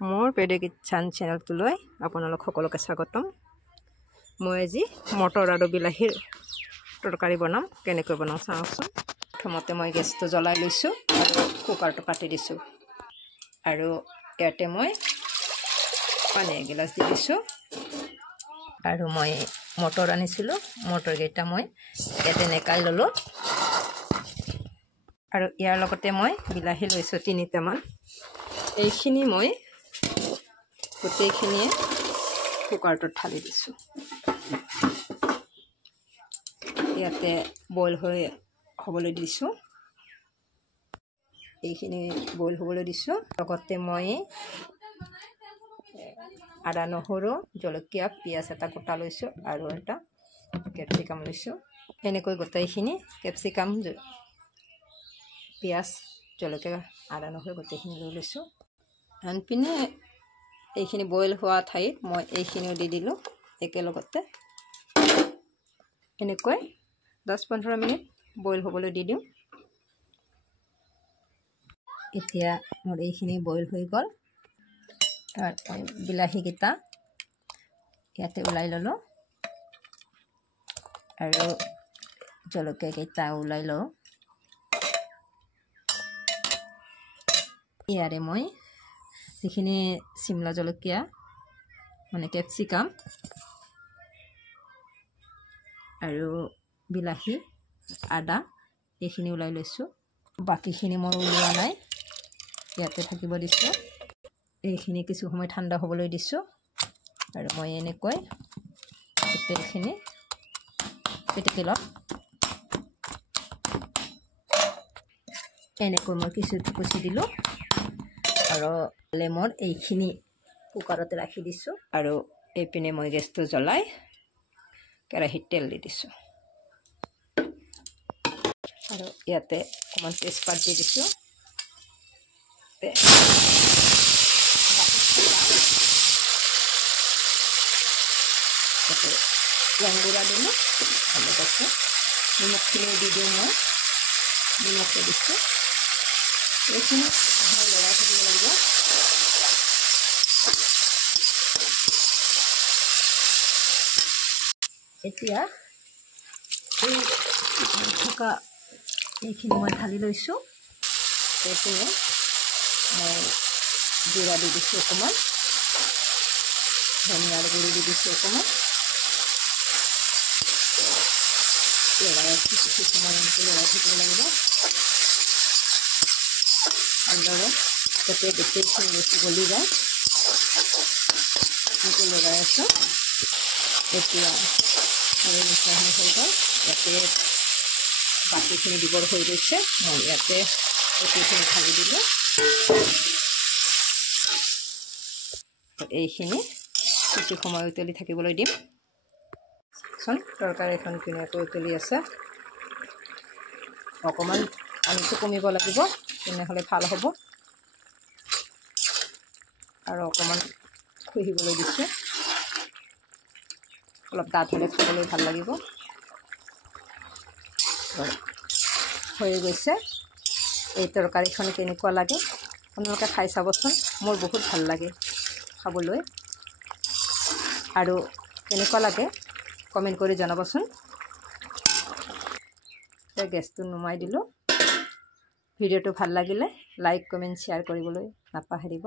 মোৰ paddy kitchen চেনেলটোলৈ আপোনালোক সকলোকে স্বাগতম। মই আজি মটৰ আৰু বিলাহীৰ তৰকাৰী বনাম। কেনেকৈ বনাওঁ চাওকচোন। প্ৰথমতে মই গেছটো জ্বলাই লৈছোঁ আৰু কুকাৰটো পাতি দিছোঁ আৰু ইয়াতে মই পানী এগিলাচ দি দিছোঁ আৰু মই মটৰ আনিছিলোঁ। মটৰকেইটা মই ইয়াতে নেকাই ল'লোঁ আৰু ইয়াৰ লগতে মই বিলাহী লৈছোঁ 3টামান। এইখিনি মই গোটেইখিনিয়ে কুকাৰটোত ঢালি দিছোঁ। ইয়াতে বইল হ'বলৈ দিছোঁ। এইখিনি বইল হ'বলৈ দিছোঁ। লগতে মই আদা নহৰু জলকীয়া পিঁয়াজ এটা গোটা লৈছোঁ আৰু এটা কেপচিকাম লৈছোঁ। এনেকৈ গোটেইখিনি কেপচিকাম পিঁয়াজ জলকীয়া আদা নহৰু গোটেইখিনি লৈ লৈছোঁ। আনপিনে এইখিনি বইল হোৱা ঠাইত মই এইখিনিও দি দিলোঁ একেলগতে। এনেকৈ 10-15 মিনিট বইল হ'বলৈ দি দিওঁ। এতিয়া মোৰ এইখিনি বইল হৈ গ'ল। বিলাহীকেইটা ইয়াতে ওলাই ল'লোঁ আৰু জলকীয়াকেইটা ওলাই লওঁ। ইয়াৰে মই যিখিনি চিমলা জলকীয়া মানে কেপচিকাম আৰু বিলাহী আদা এইখিনি ওলাই লৈছোঁ। বাকীখিনি মই ওলোৱা নাই, ইয়াতে থাকিব দিছোঁ। এইখিনি কিছু সময় ঠাণ্ডা হ'বলৈ দিছোঁ আৰু মই এনেকৈ গোটেইখিনি পিটিকি ল'ম। এনেকৈ মই কিছু কুচি দিলোঁ আৰু লেমন এইখিনি কুকাৰতে ৰাখি দিছোঁ আৰু এইপিনে মই গেছটো জ্বলাই কেৰাহীত তেল দি দিছোঁ আৰু ইয়াতে অকণমান তেজপাত দি দিছোঁ। ৰংগুড়া দিলোঁ আৰু তাৰপিছত নিমখখিনি দি দিওঁ। মই নিমখো দিছোঁ। এইখিনি লৰাই থাকিব লাগিব। এতিয়া এই থকা এইখিনি মই ঢালি লৈছোঁ। এইখিনি মই জিৰা দি দিছোঁ অকণমান, ধনিয়াৰ গুড়ি দি দিছোঁ অকণমান। কিছু সময় লৰাই থাকিব লাগিব ভালদৰে, যাতে গোটেইখিনি বেছি গলি যায়। এনেকৈ লগাই আছোঁ। এতিয়া মিঠাইখিনি হৈ গ'ল। ইয়াতে বাকীখিনি দিবৰ হৈ গৈছে। মই ইয়াতে গোটেইখিনি ঢালি দিলোঁ। এইখিনি কিছু সময় উতলি থাকিবলৈ দিম। তৰকাৰী এখন ধুনীয়াকৈ উতলি আছে। অকণমান পানীটো কমিব লাগিব, তেনেহ'লে ভাল হ'ব। আৰু অকণমান খুহিবলৈ দিছোঁ। অলপ ডাঠ হ'লে খাবলৈ ভাল লাগিব। হৈ গৈছে। এই তৰকাৰীখন কেনেকুৱা লাগে আপোনালোকে খাই চাবচোন। মোৰ বহুত ভাল লাগে খাবলৈ। আৰু কেনেকুৱা লাগে কমেণ্ট কৰি জনাবচোন। গেছটো নুমাই দিলোঁ। ভিডিঅ'টো ভাল লাগিলে লাইক কমেণ্ট শ্বেয়াৰ কৰিবলৈ নাপাহৰিব।